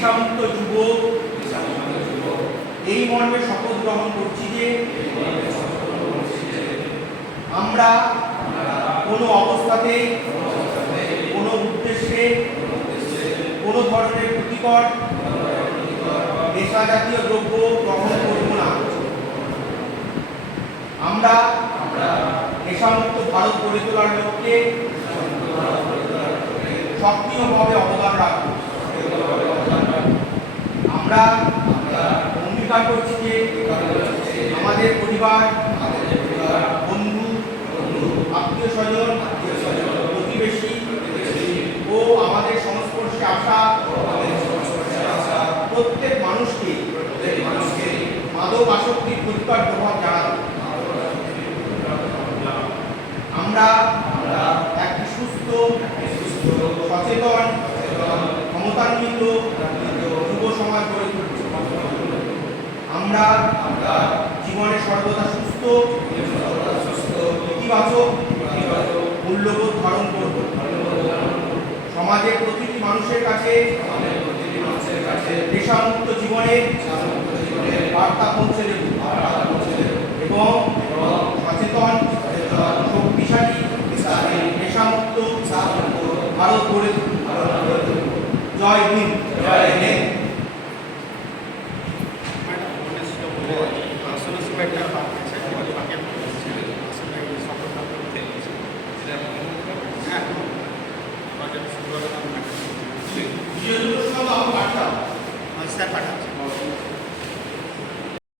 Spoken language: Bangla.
নেশামুক্ত যুব এই মর্মে শপথ গ্রহণ করছি যে আমরা কোনো অবস্থাতেই কোনো উদ্দেশ্যে কোনো ধরনের ক্ষতিকর নেশা জাতীয় দ্রব্য গ্রহণ করব না। আমরা নেশামুক্ত ভারত গড়ে তোলার লক্ষ্যে সক্রিয়ভাবে অবদান রাখব। আমরা অঙ্গীকার করছি যে আমাদের পরিবার, বন্ধু, আত্মীয় স্বজন, প্রতিবেশী ও আমাদের সংস্পর্শে আসা প্রত্যেক মানুষকে মাদক আসক্তির ক্ষতিকর প্রভাব জানাবো। আমরা একটি সুস্থ, সচেতন, ক্ষমতান্বিত যুব সমাজ গড়ে তুলব। আমরা জীবনে সর্বদা সুস্থ, ইতিবাচক মূল্যবোধ ধারণ করব। সমাজের প্রতিটি মানুষের কাছে নেশামুক্ত জীবনের বার্তা পৌঁছে দেব এবং সচেতন, শক্তিশালী নেশামুক্ত ভারত গড়ে তুলব। জয় হিন্দ।